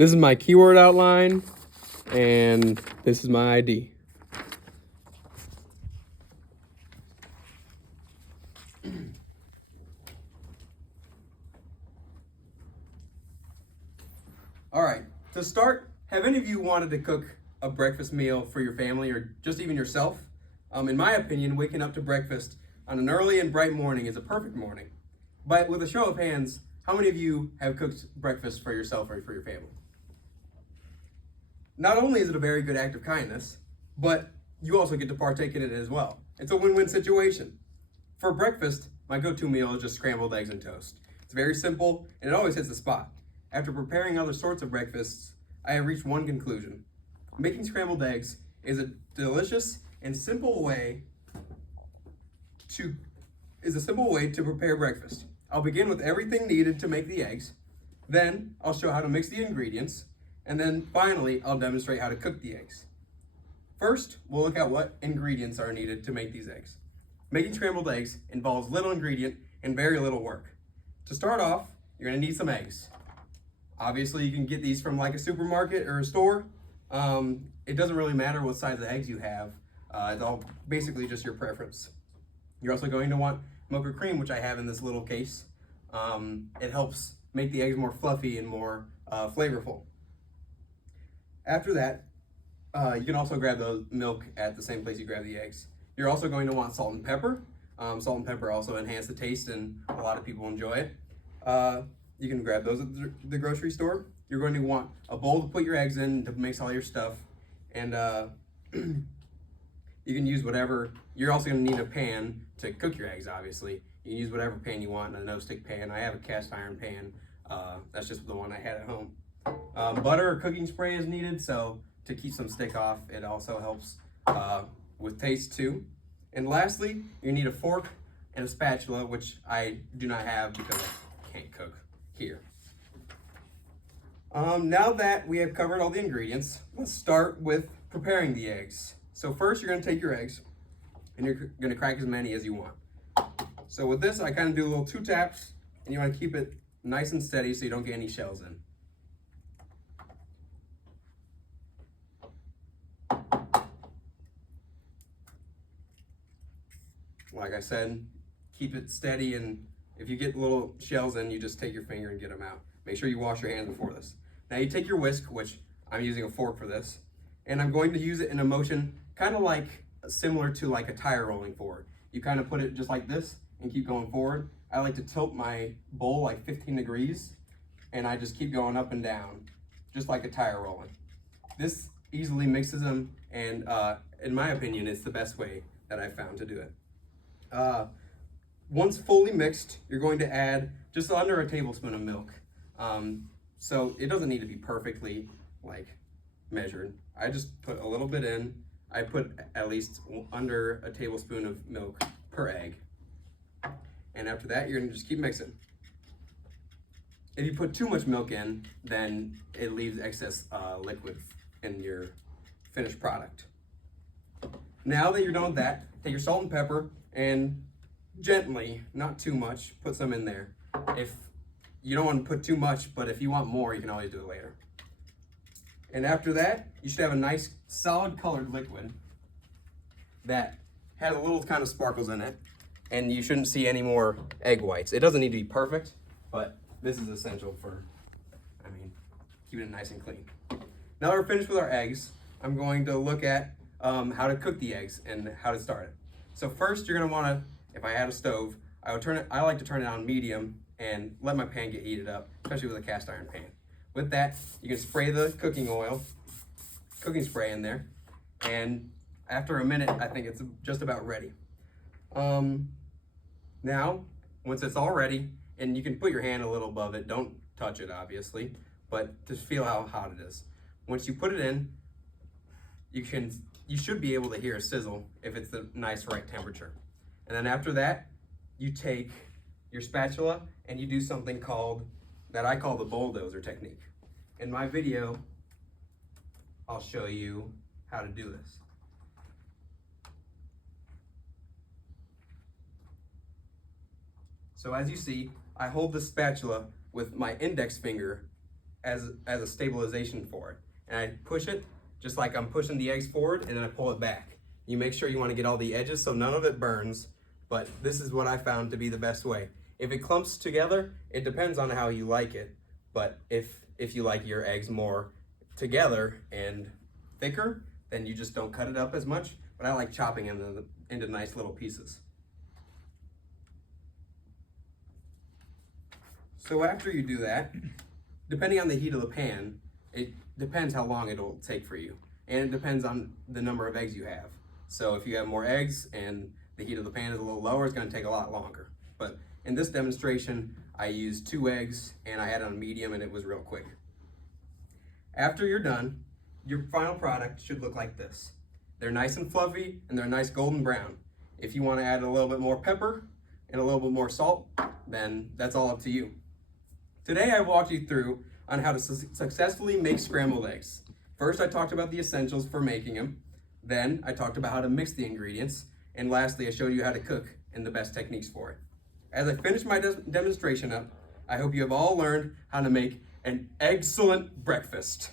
This is my keyword outline, and this is my ID. All right, to start, have any of you wanted to cook a breakfast meal for your family or just even yourself? In my opinion, waking up to breakfast on an early and bright morning is a perfect morning. But with a show of hands, how many of you have cooked breakfast for yourself or for your family? Not only is it a very good act of kindness, but you also get to partake in it as well. It's a win-win situation. For breakfast, my go-to meal is just scrambled eggs and toast. It's very simple, and it always hits the spot. After preparing other sorts of breakfasts, I have reached one conclusion. Making scrambled eggs is a delicious and simple way to prepare breakfast. I'll begin with everything needed to make the eggs, then I'll show how to mix the ingredients, and then finally I'll demonstrate how to cook the eggs. First, we'll look at what ingredients are needed to make these eggs. Making scrambled eggs involves little ingredient and very little work. To start off, you're gonna need some eggs. Obviously, you can get these from like a supermarket or a store. It doesn't really matter what size of eggs you have. It's all basically just your preference. You're also going to want milk or cream, which I have in this little case. It helps make the eggs more fluffy and more flavorful. After that, you can also grab the milk at the same place you grab the eggs. You're also going to want salt and pepper. Salt and pepper also enhance the taste, and a lot of people enjoy it. You can grab those at the grocery store. You're going to want a bowl to put your eggs in to mix all your stuff, and you can use whatever. You're also going to need a pan to cook your eggs, obviously. You can use whatever pan you want, a no-stick pan. I have a cast iron pan. That's just the one I had at home. Butter or cooking spray is needed, so to keep some stick off, it also helps with taste too. And lastly, you need a fork and a spatula, which I do not have because I can't cook here. Now that we have covered all the ingredients, let's start with preparing the eggs. So first, you're going to take your eggs and you're going to crack as many as you want. So with this, I kind of do a little 2 taps, and you want to keep it nice and steady so you don't get any shells in. Like I said, keep it steady, and if you get little shells in, you just take your finger and get them out. Make sure you wash your hands before this. Now you take your whisk, which I'm using a fork for this, and I'm going to use it in a motion kind of like similar to like a tire rolling forward. You kind of put it just like this and keep going forward. I like to tilt my bowl like 15 degrees, and I just keep going up and down, just like a tire rolling. This easily mixes them, and in my opinion, it's the best way that I've found to do it. Once fully mixed, you're going to add just under a tablespoon of milk. So it doesn't need to be perfectly like measured. I just put a little bit in. I put at least under a tablespoon of milk per egg. And after that, you're gonna just keep mixing. If you put too much milk in, then it leaves excess liquid in your finished product. Now that you're done with that, take your salt and pepper and gently, not too much, put some in there. If you don't want to put too much, but if you want more, you can always do it later. And after that, you should have a nice solid colored liquid that has a little kind of sparkles in it, and you shouldn't see any more egg whites. It doesn't need to be perfect, but this is essential for, keeping it nice and clean. Now that we're finished with our eggs, I'm going to look at how to cook the eggs and how to start it. So first, you're gonna wanna, if I had a stove, I like to turn it on medium and let my pan get heated up, especially with a cast iron pan. With that, you can spray the cooking spray in there, and after a minute, I think it's just about ready. Now, once it's all ready, and you can put your hand a little above it, don't touch it obviously, but just feel how hot it is. Once you put it in, you should be able to hear a sizzle if it's the nice right temperature. And then after that, you take your spatula and you do something that I call the bulldozer technique. In my video, I'll show you how to do this. So as you see, I hold the spatula with my index finger as a stabilization for it. And I push it just like I'm pushing the eggs forward, and then I pull it back. You make sure you want to get all the edges so none of it burns, but this is what I found to be the best way. If it clumps together, it depends on how you like it, but if you like your eggs more together and thicker, then you just don't cut it up as much, but I like chopping them into nice little pieces. So after you do that, depending on the heat of the pan, it depends how long it'll take for you, and it depends on the number of eggs you have. So if you have more eggs and the heat of the pan is a little lower, it's going to take a lot longer. But in this demonstration, I used 2 eggs and I had it on medium, and it was real quick. After you're done, your final product should look like this. They're nice and fluffy, and they're nice golden brown. If you want to add a little bit more pepper and a little bit more salt, then that's all up to you. Today I walked you through on how to successfully make scrambled eggs. First, I talked about the essentials for making them. Then I talked about how to mix the ingredients. And lastly, I showed you how to cook and the best techniques for it. As I finish my demonstration up, I hope you have all learned how to make an excellent breakfast.